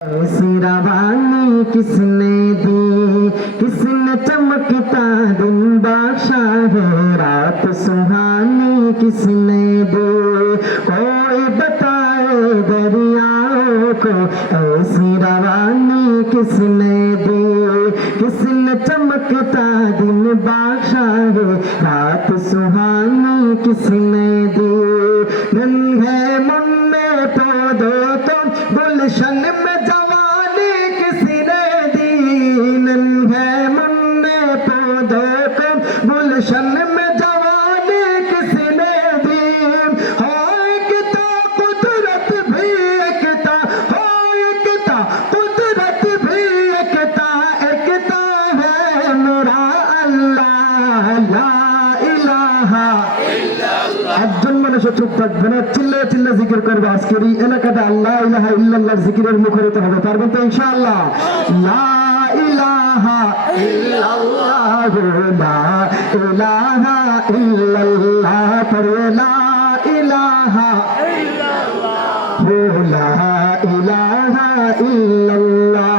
ऐसी रवानी किसने दी, किसने चमकता दिन बख्शा है, रात सुहानी किसने दी। कोई बताए दरियाओं को ऐसी रवानी किसने दी, किसने चमकता दिन बख्शा है, रात सुहानी किसने दी। नन्हे मुन्ने पौधों को गुलशन में जवानी किसने दी, नन्हे मुन्ने पौधों को गुलशन में जवानी किसने दी। हो एकता कुदरत भी एकता, हो एकता कुदरत भी एकता, एकता है मेरा अल्लाह ला इलाहा इल्लल्लाह। একজন মানুষ চুপ থাকবে না, চিল্লা চিল্লা জিকির করবে। আজকের এই এলাকাটা আল্লাহ ইলাহা ইল্লাল্লাহর জিকিরের মুখরিত হবে। পারবেন তো ইনশাআল্লাহ? লা ইলাহা ইল্লাল্লাহ, লা ইলাহা ইল্লাল্লাহ, পড়ে লা ইলাহা ইল্লাল্লাহ, লা ইলাহা ইল্লাল্লাহ।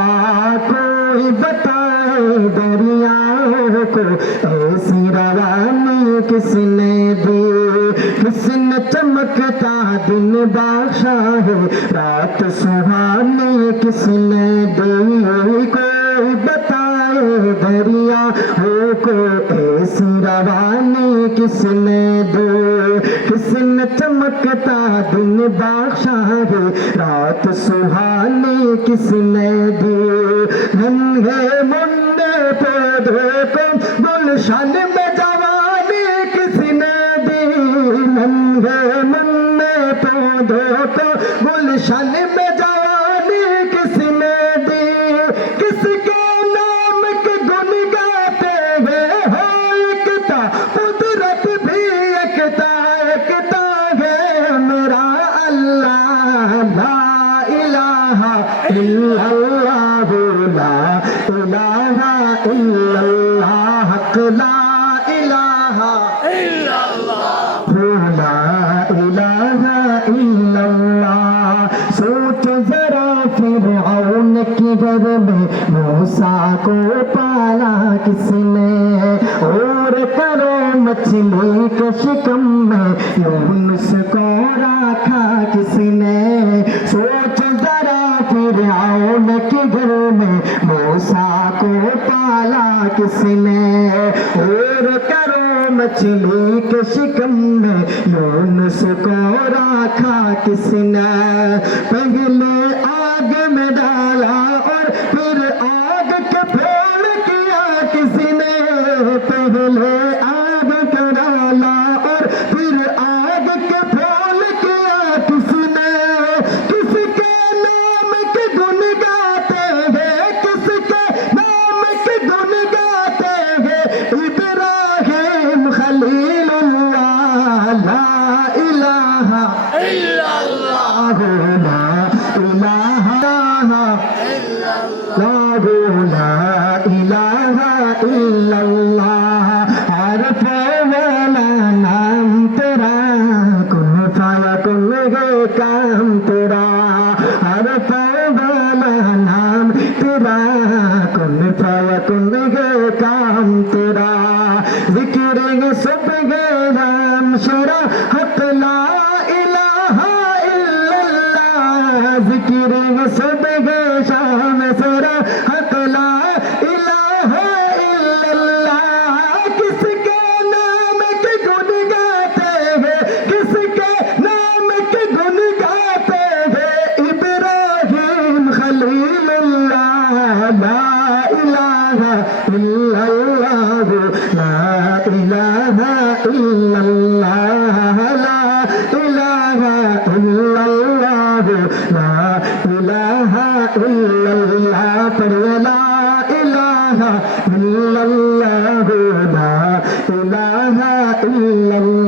कोई बताए दरियाओं को ऐसी रवानी किसने दी, किसने चमकता दिन बख्शा है, रात सुहानी किसने दी। कोई बताए दरियाओं को ऐसी रवानी किसने दी, किसने चमकता दिन बख्शा है, रात सुहानी किसने दी। नन्हे मुन्ने पौधों को गुलशन में जवानी किसने दी, नन्हे मुन्ने पौधों को गुलशन में जवानी किसने दी। किसके नाम के गुन गाते हैं, हो एकता कुदरत भी एकता, एकता है मेरा अल्लाह ला इलाहा इल्लल्लाह, ला इलाहा इल्लल्लाह, हक ला इलाहा इल्लल्लाह, ला इलाहा इल्लल्लाह। सोच जरा फिरऔन के घर में मूसा को पाला किसने, और करो मछली के शिकम में यूनुस को रखा किसने। सोच जरा फिरऔन के घर में मूसा को पाला किसने, और करो मछली के शिकम में यूनुस को रखा किसने। पहले आग में डाला और फिर आग के फेर किया किसने, पहले आग का डाला और फिर आग के फेर किया किसने। किसके नाम के गुन गाते हैं, किसके नाम के गुन गाते हैं, इब्राहिम खलीलुल्लाह ला इलाहा इल्लल्लाह, ला इलाहा इल्लल्लाह, ला इलाहा इल्लल्लाह। हर वाला नाम तेरा, कुन फाया कुन है काम तेरा, हर वाला नाम तेरा, कुन फाया कुन है काम तेरा। जिक्र सुबह राम शुरा हक ला इलाहा इल्लल्लाह, जिक्र सुबह शाम सुरा हक ला इलाहा इल्लल्लाह। किसके नाम के गुन गाते हैं, किसके नाम के गुन गाते हैं, इब्राहिम खलीलुल्लाह ला इलाहा इल्लल्लाह, ला इलाहा इल्लल्लाह, ला इलाहा इल्लल्लाह, ला इलाहा इल्लल्लाह, पढ़िए ला इलाहा इल्लल्लाह, ला इलाहा इल्लल्लाह।